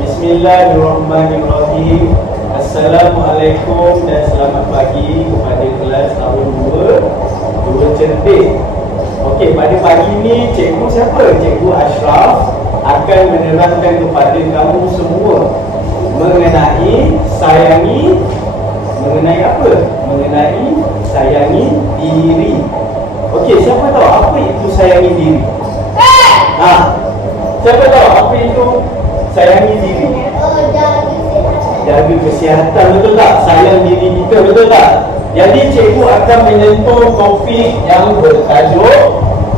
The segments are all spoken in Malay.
Bismillahirrahmanirrahim. Assalamualaikum dan selamat pagi kepada kelas tahun 2 cerdik. Okey, pada pagi ni cikgu siapa? Cikgu Ashraf akan menerangkan kepada kamu semua mengenai apa? Mengenai sayangi diri. Okey, siapa tahu apa itu sayangi diri? Siapa tahu apa itu sayangi diri? Jaga kesihatan, betul tak? Sayang diri kita, betul tak? Jadi cikgu akan menyentuh topik yang bertajuk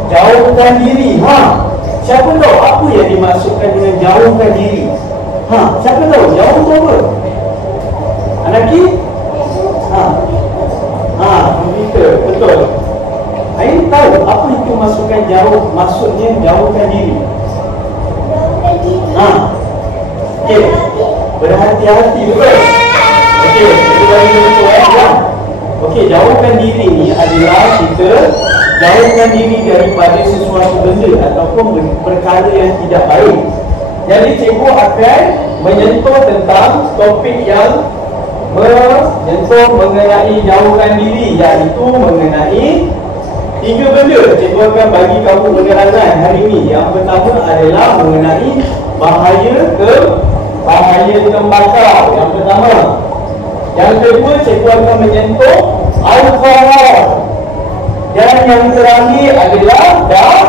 jauhkan diri. Siapa tahu apa yang dimaksudkan dengan jauhkan diri? Siapa tahu jauh tu apa? Anaki? Komputer, betul. Ain tahu apa itu maksudkan jauh, maksudnya jauhkan diri. Okey. Berhati-hati, betul? Okey, kita bagi contoh ya. Okey, jauhkan diri ni adalah kita jauhkan diri daripada sesuatu benda ataupun perkara yang tidak baik. Jadi cikgu akan menyentuh tentang topik yang menyentuh mengenai jauhkan diri, iaitu mengenai 3 benda. Cikgu akan bagi kamu penerangan hari ini. Yang pertama adalah mengenai bahaya tembakau. Yang pertama. Yang kedua, cikgu akan menyentuh alkohol. Dan yang terakhir adalah darah.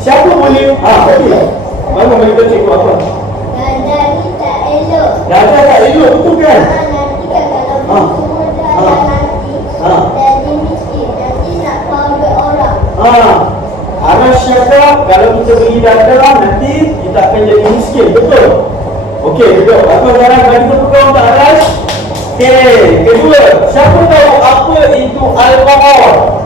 Siapa boleh? Okey. Mana mereka cikgu apa? Darah ni tak elok. Darah tak elok, betul kan? Nanti kan kalau semua darah nanti jadi miskin. Nanti nak kawal orang. Aras cakap kalau kita beri darah nanti kita akan jadi miskin, betul? Okey, betul. Apa sekarang bagi tepuk tangan untuk Aras? Okey, kedua, siapa tahu apa itu alkohol?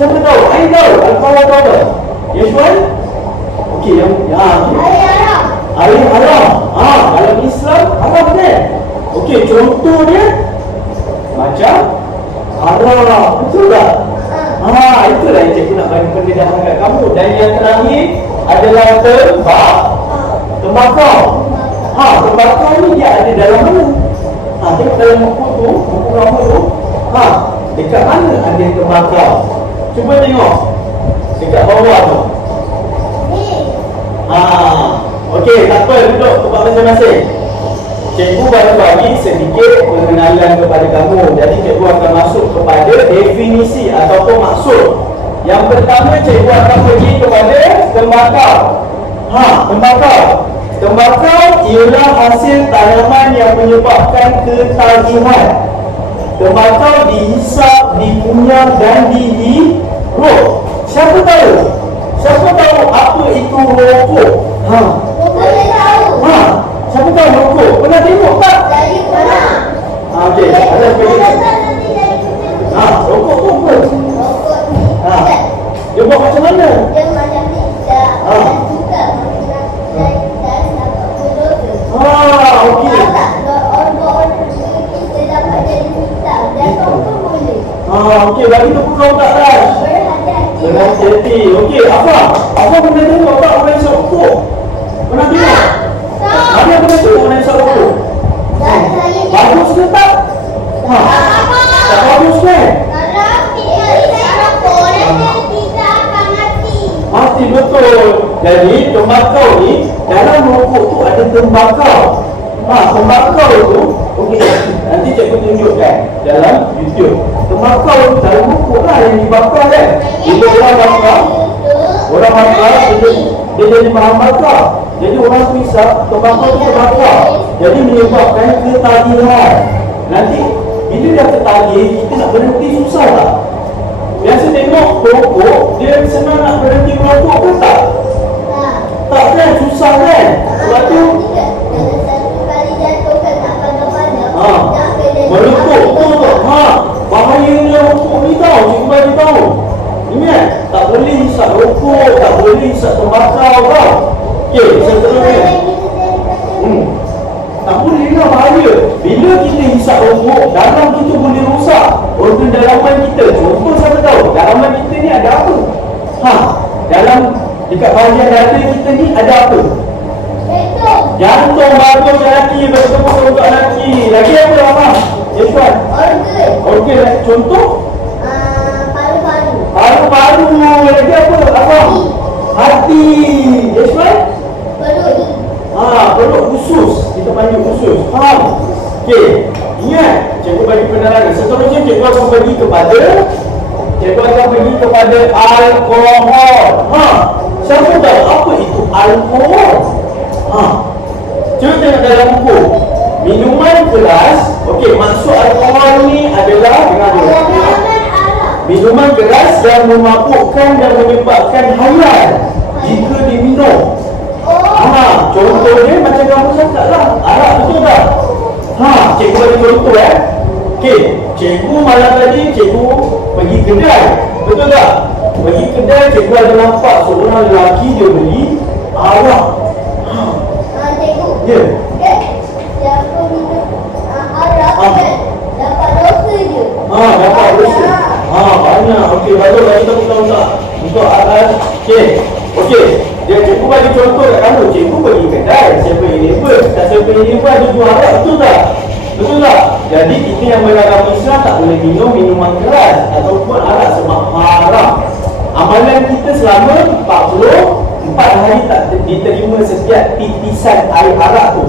Siapa tahu? Ain tahu alkohol tu apa? Yeshwan? Okey, yang Air haram. air haram. Dalam Islam haram kan? Okey, contoh dia macam haram, betul tak? Itulah yang cikgu nak bagi pendedahan kat kamu. Dan yang terakhir adalah tembakau. Tembakau ni dia ada dalam mana? Tengok dalam buku kamu tu. Dekat mana ada tembakau? Cuba tengok. Dekat bawah tu. Okey, tak apa, duduk tempat masing-masing. Cikgu baru bagi sedikit pengenalan kepada kamu. Jadi cikgu akan masuk kepada definisi ataupun maksud. Yang pertama, cikgu akan pergi kepada tembakau. Tembakau ialah hasil tanaman yang menyebabkan ketagihan. Tembakau dihisap, dikunyah dan dihirup. Siapa tahu apa itu rokok? Boleh tahu. Siapa tahu rokok? Pernah tengok tak? Jadi pernah. Okey, ada pergi. Nanti jadi putih. Rokok tu apa? Rokok ni. Dia buat macam mana? Dia macam ni. Dan juga dan dapat berdosa. Okey. Tahu tak? Orang-orang kita dapat jadi hitam. Dan rokok boleh. Okey, bagi tu kau tak Raj? Berhati-hati. Berhati-hati. Okey, apa pernah tengok tak orang isap rokok? Pernah tengok? Ada pernah tengok orang isap rokok? Dan saya Bagus ke tak? Tak bagus kan? kalau kita isap rokok, orang tidak akan mati. Mati, betul. Jadi tembakau ni, dalam rokok tu ada tembakau. Tembakau tu, okey, nanti cikgu tunjukkan dalam YouTube. Tembakau tu dalam rokok lah yang dibakar kan. Bila orang bakar, dia jadi bahan bakar. Jadi orang tu isap, tembakau tu terbakar. Jadi menyebabkan ketagihan. Nanti bila dah ketagih, kita nak berhenti susah tak? Biasa tengok rokok, dia senang nak berhenti merokok ke tak? Tak kan? Susah kan? Sebab tu satu kali jatuh kan tak pandang-pandang. merokok tu bahayanya rokok ni tau. Cikgu bagi tahu. Ingat, tak boleh hisap rokok, tak boleh hisap tembakau tau. Okey, seterusnya. Tak boleh lah, bahaya. Bila kita hisap rokok, dalam kita boleh rosak organ dalaman kita. Contoh siapa tahu? Dalaman kita ni ada apa? Dalam Dekat bahagian dada kita ni ada apa? Jantung. Jantung bagus lelaki, betul-betul untuk lelaki. Lagi apa abang? Irfan? Organ. Okey, contoh? Paru-paru. Paru-paru. Lagi apa abang? Hati. Irfan? Perut. Perut usus. Kita panggil usus. Faham? Okey, ingat cikgu bagi penerangan. Seterusnya cikgu akan pergi kepada alkohol. Siapa tahu apa itu alkohol? Cuba tengok dalam buku. Minuman keras. Okey, maksud alkohol ni adalah minuman keras yang memabukkan dan menyebabkan khayal jika diminum. Contohnya macam kamu cakap lah, arak, betul tak? Cikgu bagi contoh Okey, cikgu malam tadi cikgu pergi kedai, betul tak? Pergi kedai, cikgu ada nampak seorang lelaki dia beli arak. Cikgu. Ya. Siapa minum arak kan dapat dosa je. Dapat dosa. Banyak. Okey, bagus bagi tahu tak? Untuk arak. Okey. Dia cikgu bagi contoh kat kamu. Cikgu pergi kedai 7-Eleven. Kat 7-Eleven ada jual arak, betul tak? Betul tak? Jadi kita yang beragama Islam tak boleh minum minuman keras ataupun arak sebab haram. Amalan kita selama 44 hari tak diterima setiap titisan air arak tu.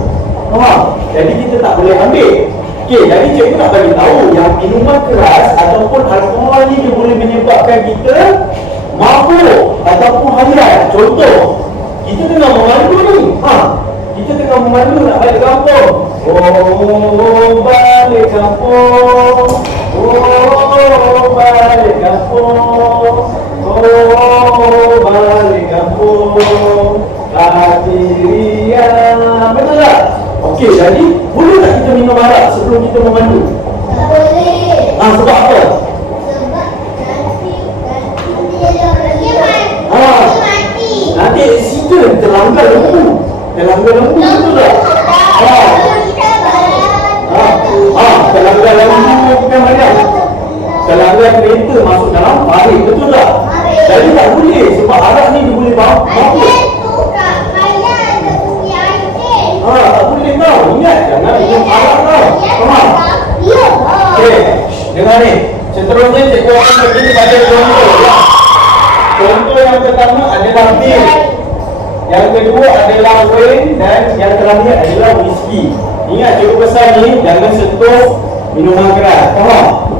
Jadi kita tak boleh ambil. Okey, jadi cikgu nak bagi tahu yang minuman keras ataupun alkohol ni dia boleh menyebabkan kita mabuk ataupun harian. Contoh, kita tengah memandu ni. Kita tengah memandu nak balik kampung. Balik kampung. Balik kampung. Balik kampung. Katiria. Betul tak? Okey, jadi boleh tak kita minum arak sebelum kita memandu? Tak boleh. Sebab apa? Sebab nanti accident, terlanggar lembu. Terlanggar lembu, betul tak? Terlanggar lembu bukan Mariam. Terlanggar kereta masuk dalam parit, betul tak? Jadi tak boleh sebab arak ni dia boleh mabuk. Tak boleh tau. Ingat, jangan minum arak tau. Faham? Okey, dengar ni. Seterusnya cikgu akan pergi kepada contoh. Contoh yang pertama adalah bir. Yang kedua adalah wine dan yang terakhir adalah whisky. Ingat cikgu pesan ni, jangan sentuh minuman keras. Faham?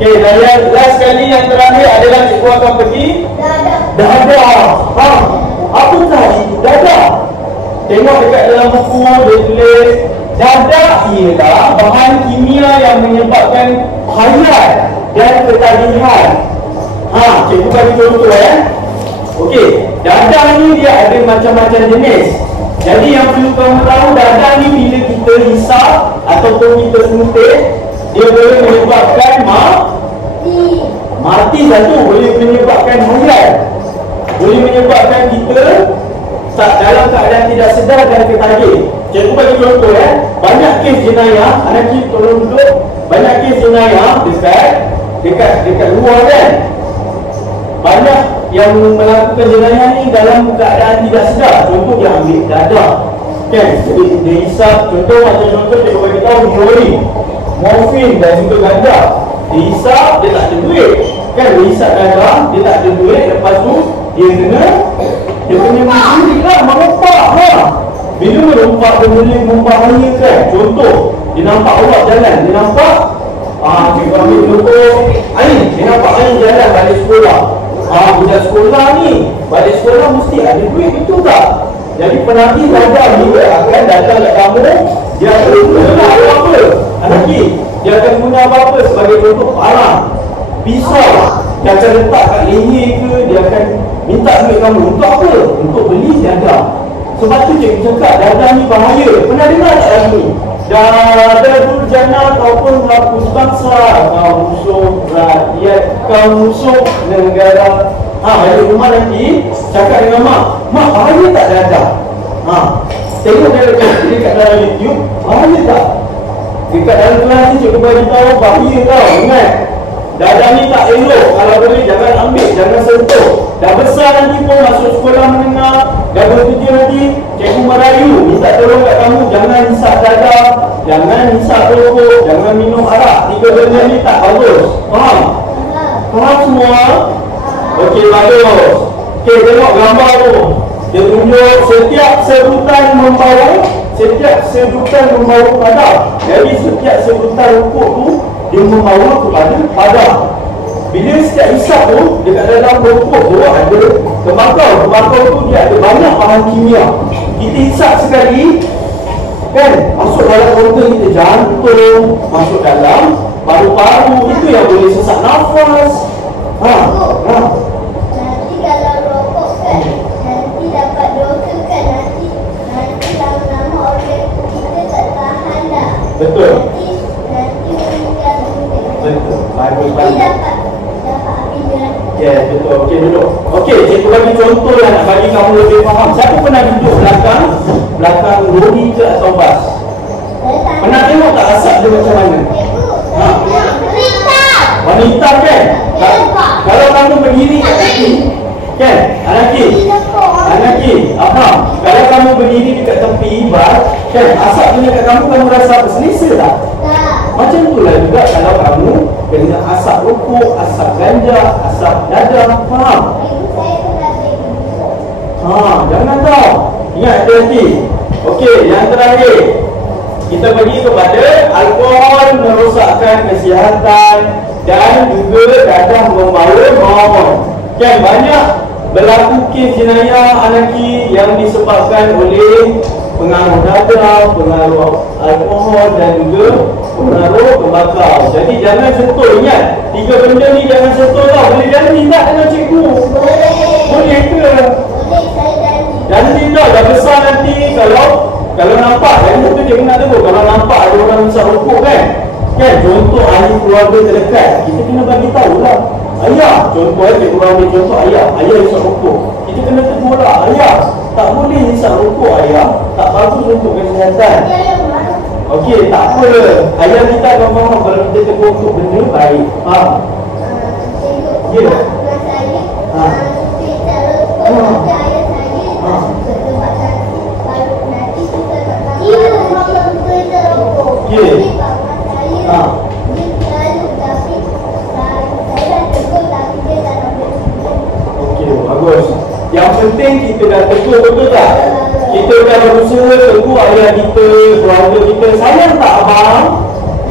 Okey, dan yang last sekali yang terakhir adalah cikgu akan pergi dadah. Apa tadi itu dadah? Tengok dekat dalam buku dia tulis dadah ialah bahan kimia yang menyebabkan khayal dan ketagihan. Cikgu bagi contoh Okey, dadah ni dia ada macam-macam jenis. Jadi yang perlu kamu tahu, dadah ni bila kita hisap ataupun kita suntik, dia boleh menyebabkan mati satu, boleh menyebabkan khayal, boleh menyebabkan kita dalam keadaan tidak sedar dan ketagih. Cikgu bagi contoh banyak kes jenayah, anak cik tolong duduk. Banyak kes jenayah dekat luar kan. Banyak yang melakukan jenayah ni dalam keadaan tidak sedar. Contoh dia ambil dadah kan. Jadi dia hisap, contoh cikgu bagi tahu heroin, morfin dan juga ganja. Dia hisap, dia tak ada duit kan. Dia hisap dadah, dia tak ada duit. Lepas tu dia punya mencuri lah, merompak Bila merompak dia boleh membahayakan. Contoh, dia nampak awak jalan, dia nampak cikgu ambil contoh air, dia nampak air jalan balik sekolah. Budak sekolah ni balik sekolah mesti ada duit, betul tak? Jadi penagih dadah ni akan datang kat kamu. Dia akan guna apa-apa. Dia akan guna apa-apa sebagai contoh parang, pisau. Dia akan letak kat leher ke, dia akan minta duit kamu. Untuk apa? Untuk beli dadah. Sebab tu cikgu cakap dadah ni bahaya. Pernah dengar tak lagu ni? Dadah durjana kau pun hapus bangsa, kau musuh rakyat, kau musuh negara. Balik rumah nanti cakap dengan mak, mak bahaya tak dadah? Tengok dekat dalam YouTube, bahaya tak? Dekat dalam kelas ni cikgu bagi tahu bahaya tau. Ingat, Dadah ni tak elok. Kalau boleh jangan ambil, jangan sentuh. Dah besar nanti pun masuk sekolah menengah, dah bekerja nanti, cikgu merayu, minta tolong kat kamu, jangan hisap dadah, jangan hisap rokok, jangan minum arak. 3 benda ni tak bagus. Faham? Faham semua? Okey, bagus. Okey, tengok gambar tu. Dia tunjuk setiap sebutan membawa padam. Jadi setiap sebutan rokok tu dia membawa kepada padam. Bila setiap hisap tu, dekat dalam rokok tu ada tembakau. Tembakau tu dia ada banyak bahan kimia. Kita hisap sekali, kan, masuk dalam organ kita, jantung, masuk dalam paru-paru, itu yang boleh sesak nafas. Nanti kalau rokok kan, nanti dapat dosa kan, nanti lama-lama organ kita tak tahan dah. Betul. Nanti meninggal dunia. Betul. Nanti dapat api neraka. Ya, betul. Okey, duduk. Okey, cikgu bagi contoh lah nak bagi kamu lebih faham. Siapa pernah duduk belakang lori ke atau bas? Pernah tengok tak asap dia macam mana? Wanita kan? Kalau kamu berdiri kat tepi, kan? Anaki, apa? Kalau kamu berdiri dekat tepi bas, kan? Asap dia kat kamu rasa apa? Selesa tak? Macam itulah juga kalau kamu kena asap rokok, asap ganja, asap dadah, faham? Jangan tahu. Ingat hati-hati. Okey, yang terakhir, kita pergi kepada alkohol merosakkan kesihatan dan juga dadah membawa maut. Kan banyak berlaku kes jenayah anaki yang disebabkan oleh pengaruh dadah, pengaruh alkohol dan juga pengaruh tembakau. Jadi jangan sentuh. Ingat, 3 benda ni jangan sentuh tau. Boleh janji tak dengan cikgu? Boleh ke? Boleh, saya janji. Janji tau. Dah besar nanti kalau nampak, dan itu cikgu nak tahu, kalau nampak ada orang hisap rokok kan, contoh ahli keluarga terdekat, kita kena bagi tahu lah. Ayah, contoh cikgu ambil contoh ayah hisap rokok, kita kena tegur lah. Ayah, tak boleh hisap rokok ayah, tak bagus untuk kesihatan. Okey, tak apa. Ayah kita akan faham kalau kita tegur untuk benda baik. Faham? Ya. Okey, bagus. Yang penting kita dah tegur, betul tak? Kita dah berusaha tegur ayah kita, keluarga kita. Sayang tak abang?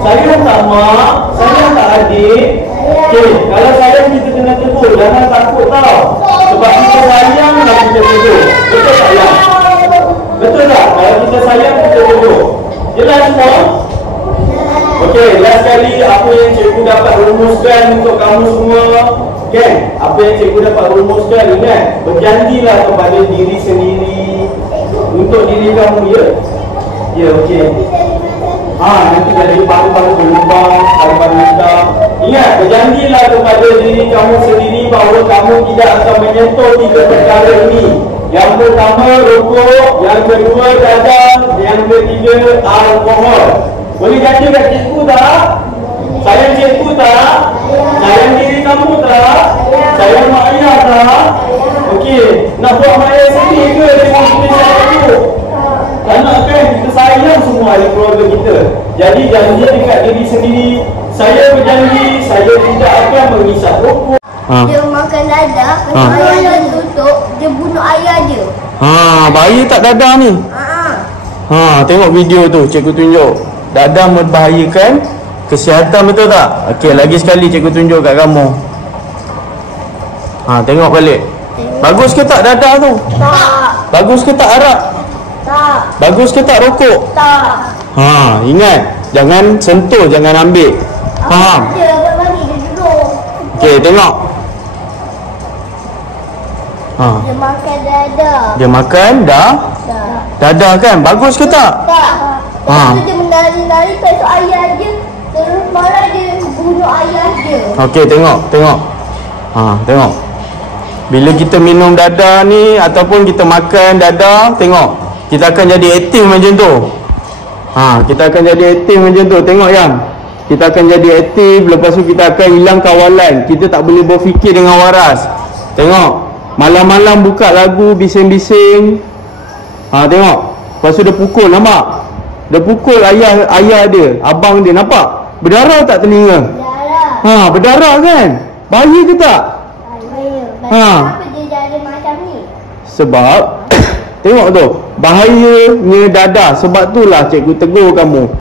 Sayang tak mak? Sayang tak adik? Okey, kalau sayang kita kena tegur, jangan takut tau. Sebab kita sayang dah kita tegur. Betul tak ya? Betul tak? Kalau kita sayang kita tegur. Jelas semua? Okey, last sekali apa yang cikgu dapat rumuskan untuk kamu semua? Kan? Apa yang cikgu dapat rumuskan, ingat, berjanjilah kepada diri sendiri untuk diri kamu, ya? Ya, okey. Nanti jadi paru-paru berlubang, paru-paru hitam. Ingat, berjanjilah kepada diri kamu sendiri bahawa kamu tidak akan menyentuh 3 perkara ini. Yang pertama rokok, yang kedua dadah, yang ketiga alkohol. Boleh janji kat cikgu tak? Sayang cikgu tak? Sayang diri kamu tak? Sayang mak ayah tak? Okey, nak buat mak ayah sedih ke dengan kita sayang tu? Tak nak kan? Kita sayang semua ahli keluarga kita. Jadi janji dekat diri sendiri. Saya berjanji, saya tidak akan menghisap rokok. Dia makan dadah, kalau ayah dia tutup, dia bunuh ayah dia. Bahaya tak dadah ni? Tengok video tu cikgu tunjuk. Dadah membahayakan kesihatan, betul tak? Okey, lagi sekali cikgu tunjuk kat kamu. Tengok balik. Bagus ke tak dadah tu? Tak. Bagus ke tak arak? Tak. Bagus ke tak rokok? Tak. Ingat, jangan sentuh, jangan ambil. Faham? Dia agak bagi dia duduk. Okey, tengok. Dia makan dadah. Dia makan Tak. dadah kan? Bagus ke tak? Tak. Lepas tu dia menari-nari pasal ayah dia. Terus marah dia bunuh ayah dia. Okey, tengok. Tengok. Bila kita minum dadah ni ataupun kita makan dadah, tengok. Kita akan jadi aktif macam tu. Kita akan jadi aktif macam tu. Tengok yang. Kita akan jadi aktif. Lepas tu kita akan hilang kawalan. Kita tak boleh berfikir dengan waras. Tengok, malam-malam buka lagu, bising-bising. Tengok. Lepas tu dia pukul, nampak? Dia pukul ayah dia, abang dia, nampak? Berdarah tak telinga? Darah. Berdarah kan? Bahaya ke tak? Kenapa dia jadi macam ni? Sebab tengok tu, bahayanya dadah. Sebab itulah cikgu tegur kamu.